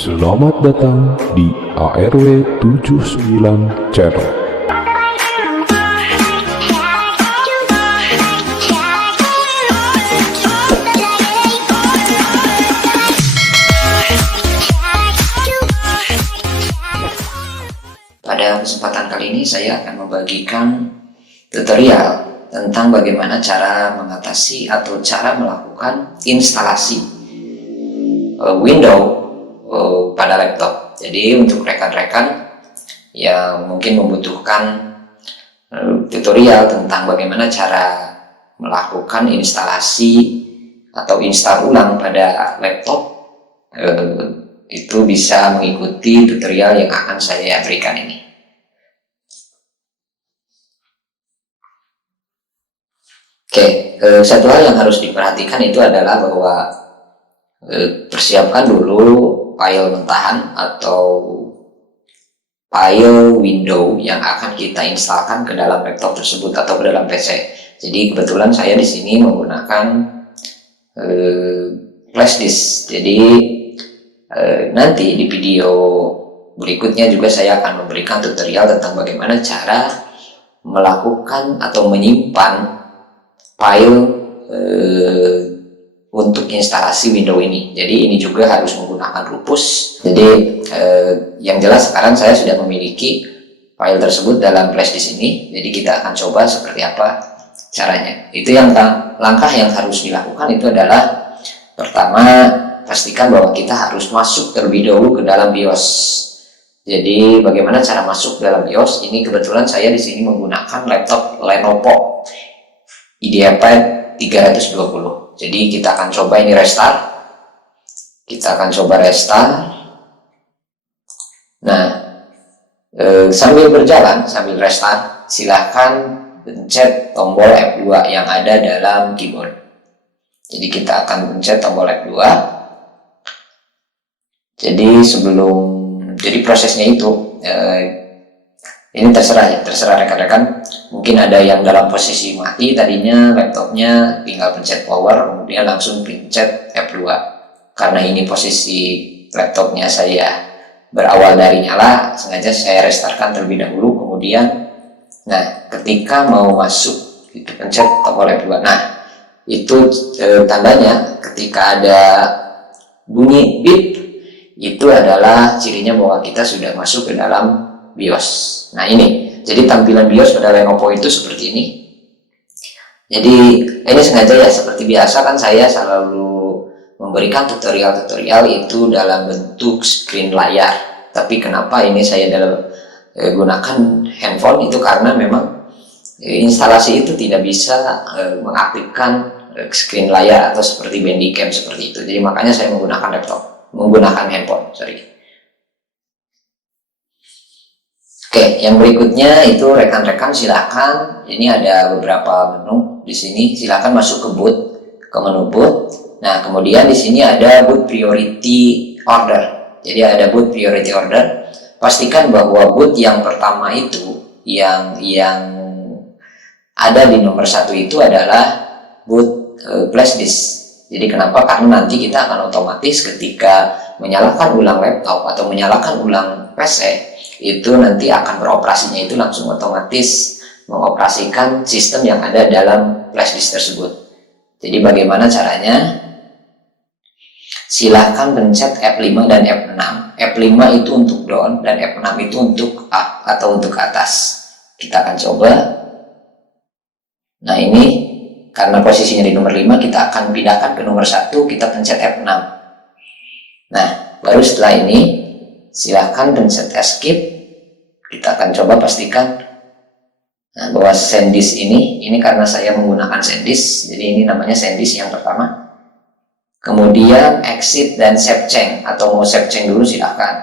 Selamat datang di ARW 79 Channel. Pada kesempatan kali ini saya akan membagikan tutorial tentang bagaimana cara mengatasi atau cara melakukan instalasi Windows pada laptop. Jadi untuk rekan-rekan yang mungkin membutuhkan tutorial tentang bagaimana cara melakukan instalasi atau install ulang pada laptop, itu bisa mengikuti tutorial yang akan saya berikan ini. Oke, satu hal yang harus diperhatikan itu adalah bahwa persiapkan dulu file mentahan atau file window yang akan kita instalkan ke dalam laptop tersebut atau ke dalam PC. Jadi kebetulan saya di sini menggunakan flash disk. Jadi nanti di video berikutnya juga saya akan memberikan tutorial tentang bagaimana cara melakukan atau menyimpan file untuk instalasi Windows ini. Jadi ini juga harus menggunakan Rufus. Jadi yang jelas sekarang saya sudah memiliki file tersebut dalam flash disk ini. Jadi kita akan coba seperti apa caranya. Itu yang langkah yang harus dilakukan itu adalah pertama, pastikan bahwa kita harus masuk terlebih dahulu ke dalam BIOS. Jadi bagaimana cara masuk dalam BIOS? Ini kebetulan saya di sini menggunakan laptop Lenovo IdeaPad 320. Jadi kita akan coba ini restart. Kita akan coba restart. Nah, sambil berjalan, sambil restart, silahkan pencet tombol F2 yang ada dalam keyboard. Jadi kita akan pencet tombol F2. Jadi prosesnya itu ini terserah ya, terserah rekan-rekan. Mungkin ada yang dalam posisi mati tadinya laptopnya, tinggal pencet power kemudian langsung pencet F2. Karena ini posisi laptopnya saya berawal dari nyala, sengaja saya restartkan terlebih dahulu. Kemudian, nah ketika mau masuk itu pencet tombol F2. Nah itu tandanya ketika ada bunyi beep, itu adalah cirinya bahwa kita sudah masuk ke dalam BIOS. Nah ini, jadi tampilan BIOS pada Lenovo itu seperti ini. Jadi ini sengaja ya, seperti biasa kan saya selalu memberikan tutorial-tutorial itu dalam bentuk screen layar. Tapi kenapa ini saya gunakan handphone itu karena memang instalasi itu tidak bisa mengaktifkan screen layar atau seperti Bandicam seperti itu. Jadi makanya saya menggunakan handphone. Oke, yang berikutnya itu rekan-rekan silakan, ini ada beberapa menu di sini, silakan masuk ke boot, ke menu boot. Nah, kemudian di sini ada boot priority order. Jadi ada boot priority order. Pastikan bahwa boot yang pertama itu yang ada di nomor 1 itu adalah boot flash disk. Jadi kenapa? Karena nanti kita akan otomatis ketika menyalakan ulang laptop atau menyalakan ulang PC, itu nanti akan beroperasinya itu langsung otomatis mengoperasikan sistem yang ada dalam flash disk tersebut. Jadi bagaimana caranya? Silahkan pencet F5 dan F6. F5 itu untuk down dan F6 itu untuk up atau untuk atas. Kita akan coba. Nah ini karena posisinya di nomor 5, kita akan pindahkan ke nomor 1, kita pencet F6. Nah baru setelah ini silahkan pencet escape. Kita akan coba pastikan bahwa SanDisk ini karena saya menggunakan SanDisk, jadi ini namanya SanDisk yang pertama. Kemudian exit dan save change, atau mau save change dulu silahkan.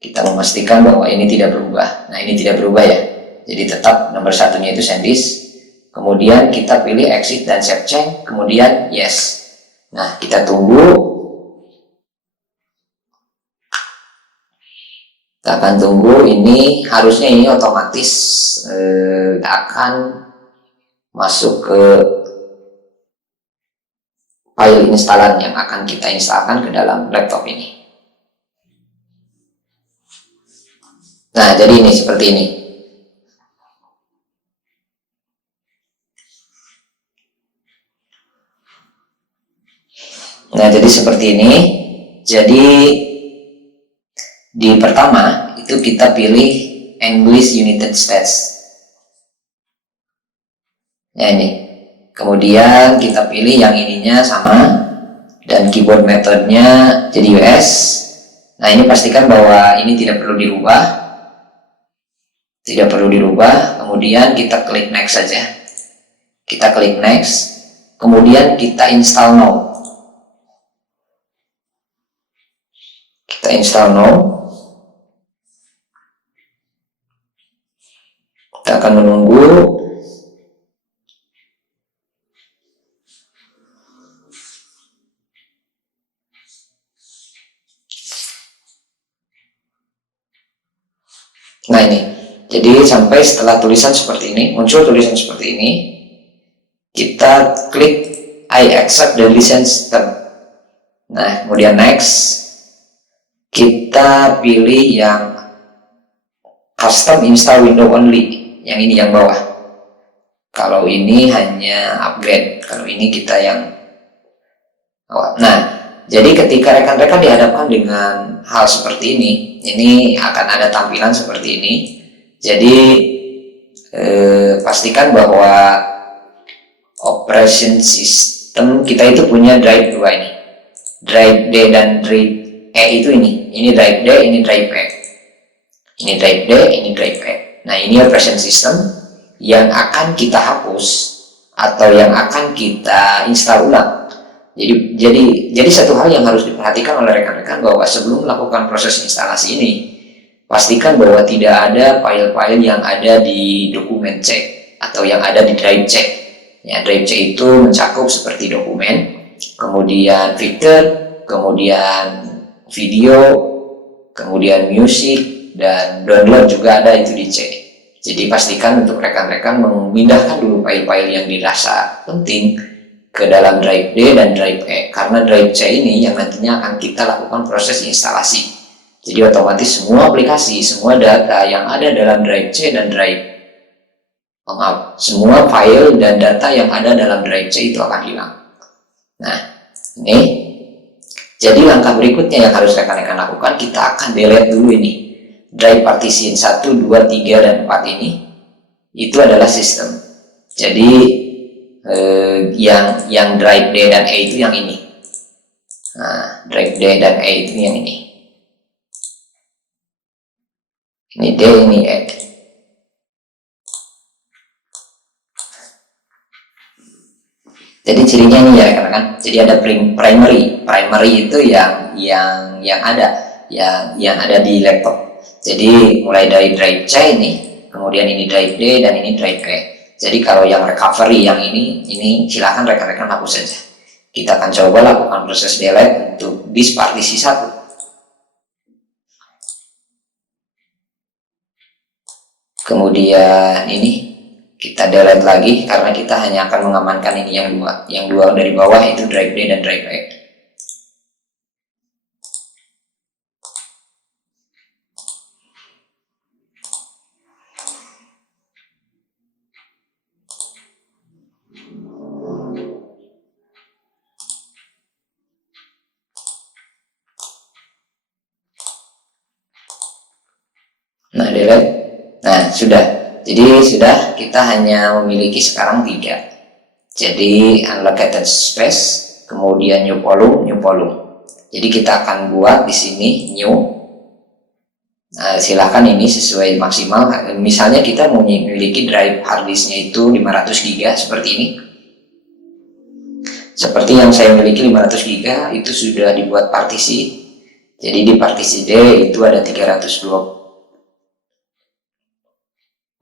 Kita memastikan bahwa ini tidak berubah. Nah ini tidak berubah ya, jadi tetap nomor 1-nya itu SanDisk. Kemudian kita pilih exit dan save change, kemudian yes. Nah kita tunggu. Kita akan tunggu, ini harusnya ini otomatis akan masuk ke file instalan yang akan kita instalkan ke dalam laptop ini. Nah, jadi ini seperti ini. Nah, jadi seperti ini. Jadi di pertama itu kita pilih English United States. Ya ini. Kemudian kita pilih yang ininya sama dan keyboard metodenya jadi US. Nah, ini pastikan bahwa ini tidak perlu dirubah. Tidak perlu dirubah. Kemudian kita klik next saja. Kita klik next. Kemudian kita install now. Kita install now. Kita akan menunggu. Nah, ini. Jadi sampai setelah tulisan seperti ini, muncul tulisan seperti ini, kita klik I accept the license term. Nah, kemudian next. Kita pilih yang custom install window only, yang ini yang bawah. Kalau ini hanya upgrade, kalau ini kita yang bawah. Nah, jadi ketika rekan-rekan dihadapkan dengan hal seperti ini akan ada tampilan seperti ini. Jadi pastikan bahwa operation system kita itu punya drive 2 ini, drive D dan drive E itu ini drive D, ini drive E, ini drive D, ini drive E. Nah, ini operation system yang akan kita hapus atau yang akan kita install ulang. Jadi satu hal yang harus diperhatikan oleh rekan-rekan bahwa sebelum melakukan proses instalasi ini, pastikan bahwa tidak ada file-file yang ada di dokumen C atau yang ada di drive C. Ya, drive C itu mencakup seperti dokumen, kemudian picture, kemudian video, kemudian musik, dan download juga ada itu di C. Jadi pastikan untuk rekan-rekan memindahkan dulu file-file yang dirasa penting ke dalam drive D dan drive E, karena drive C ini yang nantinya akan kita lakukan proses instalasi. Jadi otomatis semua aplikasi, semua data yang ada dalam drive C dan semua file dan data yang ada dalam drive C itu akan hilang. Nah, ini. Jadi langkah berikutnya yang harus rekan-rekan lakukan, kita akan delete dulu ini. Drive partition 1, 2, 3, dan 4 ini, itu adalah sistem. Jadi yang drive D dan E itu yang ini. Nah, drive D dan E itu yang ini. Ini D, ini E. Jadi cirinya ini ya rekan-rekan. Jadi ada primary itu yang ada di laptop. Jadi mulai dari drive C ini, kemudian ini drive D dan ini drive E. Jadi kalau yang recovery yang ini silakan rekan-rekan hapus saja. Kita akan coba lakukan proses delete untuk disk partisi 1. Kemudian ini kita delete lagi karena kita hanya akan mengamankan ini yang dua dari bawah, itu drive D dan drive E. Nah, delete. Nah, sudah. Jadi sudah, kita hanya memiliki sekarang 3. Jadi unallocated space, kemudian new volume. Jadi kita akan buat di sini new. Nah, silahkan ini sesuai maksimal. Misalnya kita memiliki drive harddisknya itu 500 GB seperti ini. Seperti yang saya miliki 500 GB itu sudah dibuat partisi. Jadi di partisi D itu ada 320.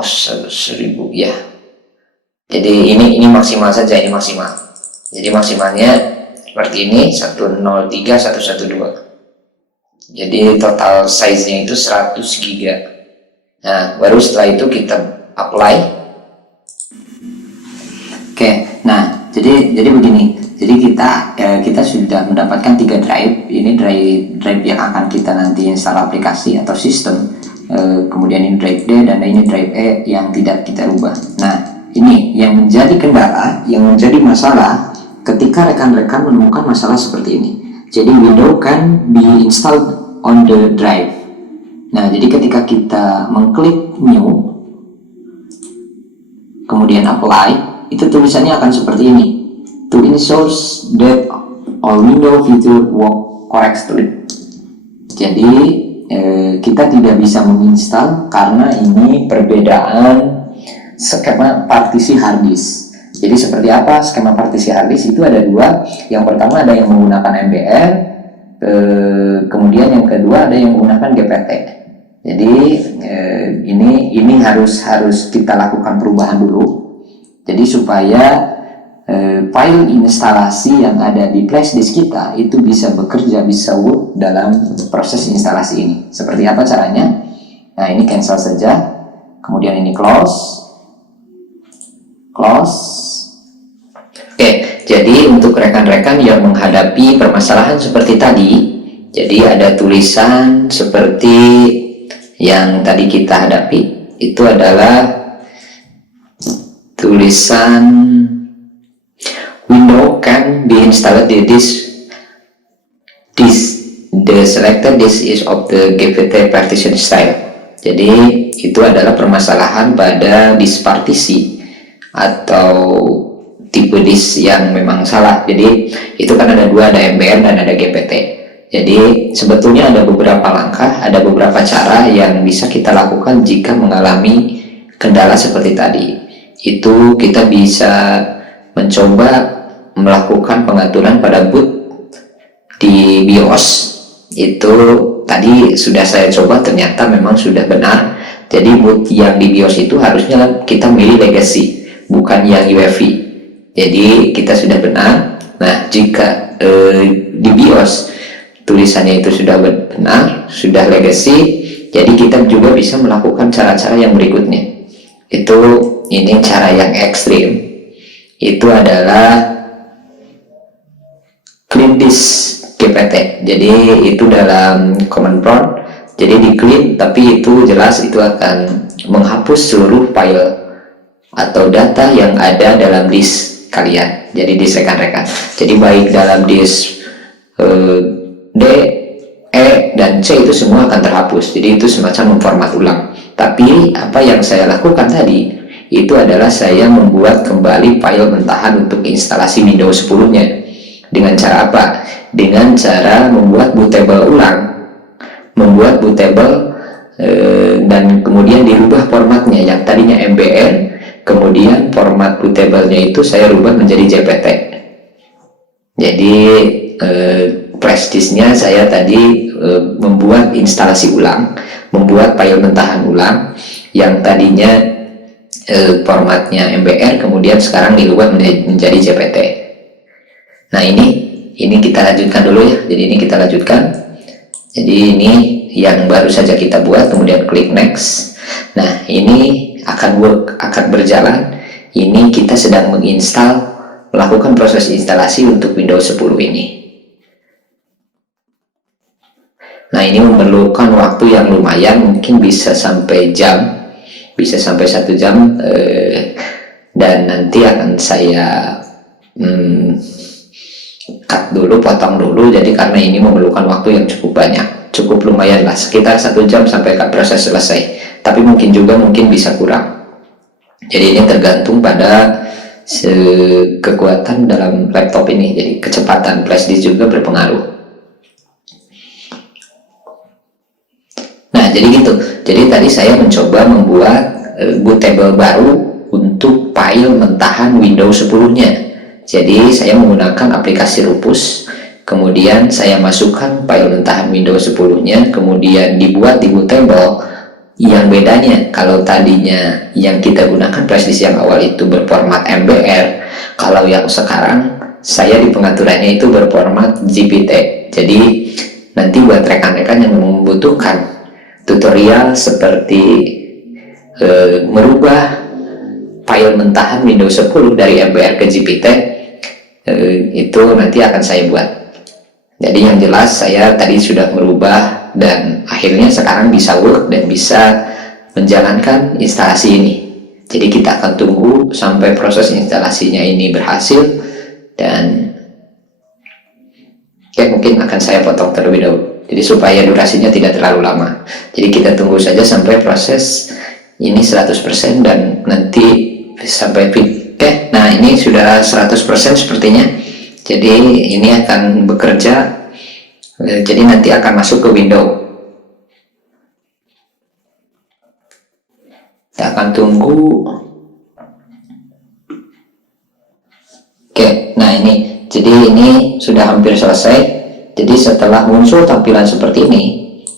1000 ya. Jadi ini maksimal saja, ini maksimal. Jadi maksimalnya seperti ini 103112. Jadi total size-nya itu 100 GB. Nah, baru setelah itu kita apply. Oke, nah jadi begini. Jadi kita sudah mendapatkan 3 drive. Ini drive yang akan kita nanti install aplikasi atau sistem. kemudian ini drive D, dan ini drive E yang tidak kita rubah. Nah, ini yang menjadi kendala, yang menjadi masalah ketika rekan-rekan menemukan masalah seperti ini. Jadi window can be installed on the drive. Nah, jadi ketika kita mengklik new, kemudian apply, itu tulisannya akan seperti ini. To ensure that all window feature work correctly. Jadi kita tidak bisa menginstal karena ini perbedaan skema partisi hard disk. Jadi seperti apa skema partisi hard disk? Itu ada dua. Yang pertama ada yang menggunakan MBR, kemudian yang kedua ada yang menggunakan GPT. Jadi ini harus kita lakukan perubahan dulu. Jadi supaya file instalasi yang ada di flash disk kita itu bisa bekerja, bisa work dalam proses instalasi ini. Seperti apa caranya? Nah, ini cancel saja. Kemudian ini close. Oke, jadi untuk rekan-rekan yang menghadapi permasalahan seperti tadi, jadi ada tulisan seperti yang tadi kita hadapi, itu adalah tulisan window can be installed di disk. The selected disk is of the GPT partition style. Jadi itu adalah permasalahan pada disk partisi atau tipe disk yang memang salah. Jadi itu kan ada dua, ada MBR dan ada GPT. Jadi sebetulnya ada beberapa langkah, ada beberapa cara yang bisa kita lakukan jika mengalami kendala seperti tadi. Itu kita bisa mencoba melakukan pengaturan pada boot di BIOS. Itu tadi sudah saya coba, ternyata memang sudah benar. Jadi boot yang di BIOS itu harusnya kita milih legacy, bukan yang UEFI. Jadi kita sudah benar. Nah, jika di BIOS tulisannya itu sudah benar, sudah legacy, jadi kita juga bisa melakukan cara-cara yang berikutnya. Ini cara yang ekstrim. Itu adalah clean disk GPT. Jadi itu dalam command prompt. Jadi di clean, tapi itu jelas itu akan menghapus seluruh file atau data yang ada dalam disk kalian. Jadi disk rekan-rekan. Jadi baik dalam disk D, E, dan C itu semua akan terhapus. Jadi itu semacam memformat ulang. Tapi apa yang saya lakukan tadi itu adalah saya membuat kembali file mentahan untuk instalasi Windows 10-nya. Dengan cara apa? Dengan cara membuat bootable ulang, dan kemudian dirubah formatnya. Yang tadinya MBR, kemudian format bootable-nya itu saya rubah menjadi JPT. Jadi flash disk-nya saya tadi membuat instalasi ulang, membuat file mentahan ulang yang tadinya formatnya MBR, kemudian sekarang dirubah menjadi JPT. Nah, ini kita lanjutkan dulu ya. Jadi ini kita lanjutkan. Jadi ini yang baru saja kita buat, kemudian klik next. Nah, ini akan berjalan. Ini kita sedang melakukan proses instalasi untuk Windows 10 ini. Nah, ini memerlukan waktu yang lumayan, mungkin bisa sampai 1 jam, dan nanti akan saya cut dulu, potong dulu. Jadi karena ini memerlukan waktu yang cukup banyak, cukup lumayan lah, sekitar 1 jam sampai proses selesai. Tapi mungkin bisa kurang. Jadi ini tergantung pada kekuatan dalam laptop ini. Jadi kecepatan flash disk juga berpengaruh. Nah, jadi gitu. Jadi tadi saya mencoba membuat bootable baru untuk file mentahan Windows 10-nya. Jadi saya menggunakan aplikasi Rufus, kemudian saya masukkan file mentahan Windows 10-nya, kemudian dibuat di bootable. Yang bedanya, kalau tadinya yang kita gunakan flash disk yang awal itu berformat MBR, kalau yang sekarang saya di pengaturannya itu berformat GPT. Jadi nanti buat rekan-rekan yang membutuhkan tutorial seperti merubah file mentahan Windows 10 dari MBR ke GPT, itu nanti akan saya buat. Jadi yang jelas saya tadi sudah merubah dan akhirnya sekarang bisa work dan bisa menjalankan instalasi ini. Jadi kita akan tunggu sampai proses instalasinya ini berhasil, dan mungkin akan saya potong terlebih dahulu. Jadi supaya durasinya tidak terlalu lama. Jadi kita tunggu saja sampai proses ini 100% dan nanti sampai nah ini sudah 100% sepertinya. Jadi ini akan bekerja. Jadi nanti akan masuk ke window. Kita akan tunggu. Nah ini, jadi ini sudah hampir selesai. Jadi setelah muncul tampilan seperti ini,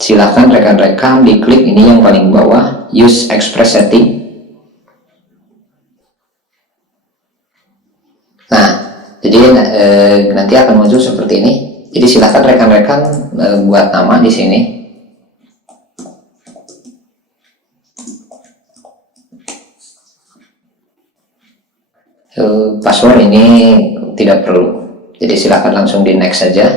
silahkan rekan-rekan diklik ini yang paling bawah, Use Express Setting. Nah, jadi nanti akan muncul seperti ini. Jadi silahkan rekan-rekan buat nama di sini. Password ini tidak perlu, jadi silakan langsung di next saja.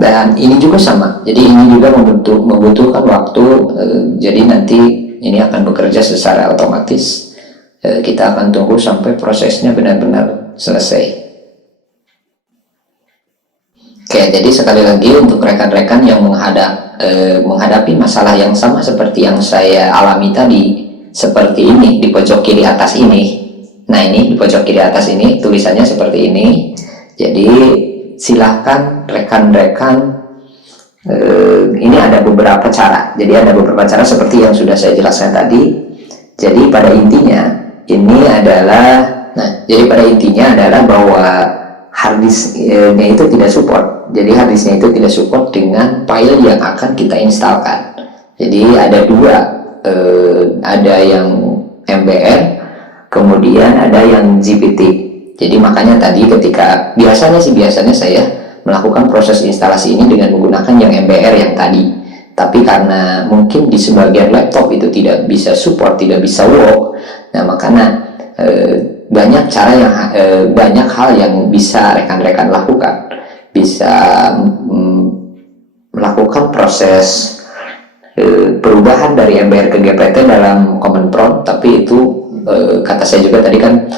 Dan ini juga sama, jadi ini juga membutuhkan waktu. Jadi nanti ini akan bekerja secara otomatis. Kita akan tunggu sampai prosesnya benar-benar selesai. Jadi sekali lagi untuk rekan-rekan yang menghadapi masalah yang sama seperti yang saya alami tadi, seperti ini di pojok kiri atas ini. Nah ini di pojok kiri atas ini tulisannya seperti ini. Jadi silahkan rekan-rekan, ini ada beberapa cara. Jadi ada beberapa cara seperti yang sudah saya jelaskan tadi. Jadi pada intinya ini adalah, jadi pada intinya adalah bahwa harddisknya itu tidak support. Jadi harddisknya itu tidak support dengan file yang akan kita instalkan. Jadi ada dua, ada yang MBR, kemudian ada yang GPT. Jadi makanya tadi ketika biasanya saya melakukan proses instalasi ini dengan menggunakan yang MBR yang tadi. Tapi karena mungkin di sebagian laptop itu tidak bisa support, tidak bisa work, nah makanya banyak cara yang banyak hal yang bisa rekan-rekan lakukan. Bisa melakukan proses perubahan dari MBR ke GPT dalam command prompt, tapi itu kata saya juga tadi kan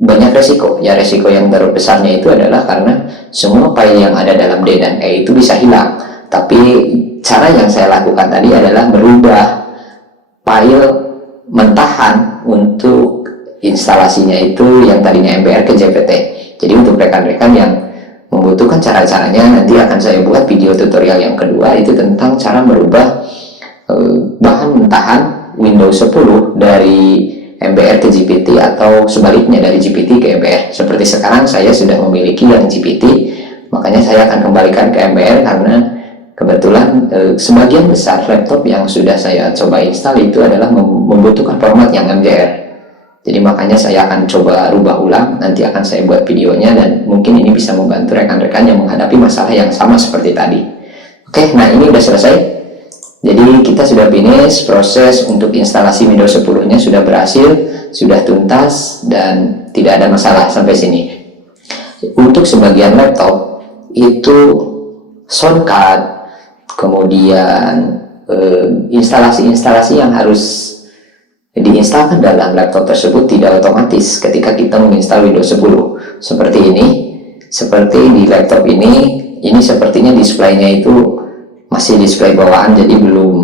banyak resiko. Ya resiko yang terbesarnya itu adalah karena semua file yang ada dalam D dan E itu bisa hilang. Tapi cara yang saya lakukan tadi adalah merubah file mentahan untuk instalasinya itu yang tadinya MBR ke GPT. Jadi untuk rekan-rekan yang membutuhkan cara-caranya, nanti akan saya buat video tutorial yang kedua, itu tentang cara merubah bahan mentahan Windows 10 dari MBR ke GPT atau sebaliknya dari GPT ke MBR. Seperti sekarang saya sudah memiliki yang GPT, makanya saya akan kembalikan ke MBR karena kebetulan sebagian besar laptop yang sudah saya coba install itu adalah membutuhkan format yang MBR. Jadi makanya saya akan coba rubah ulang, nanti akan saya buat videonya dan mungkin ini bisa membantu rekan-rekan yang menghadapi masalah yang sama seperti tadi. Oke, nah ini udah selesai. Jadi kita sudah finish proses untuk instalasi Windows 10-nya, sudah berhasil, sudah tuntas dan tidak ada masalah sampai sini. Untuk sebagian laptop itu shortcut, kemudian instalasi-instalasi yang harus diinstalkan dalam laptop tersebut tidak otomatis ketika kita menginstal Windows 10 seperti ini. Seperti di laptop ini sepertinya displaynya itu masih display bawaan, jadi belum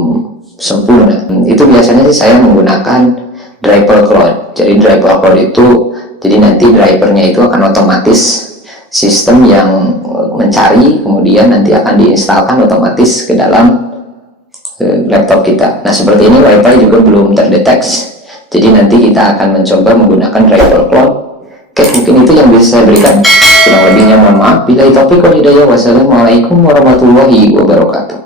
sempurna. Itu biasanya sih saya menggunakan driver cloud. Jadi driver cloud itu, jadi nanti drivernya itu akan otomatis sistem yang mencari, kemudian nanti akan diinstalkan otomatis ke dalam laptop kita. Nah seperti ini Wi-Fi juga belum terdeteksi, jadi nanti kita akan mencoba menggunakan driver cloud. Oke, mungkin itu yang bisa saya berikan. Kurang lebihnya mohon maaf. Bila taufiq wal hidayah. Wassalamualaikum warahmatullahi wabarakatuh.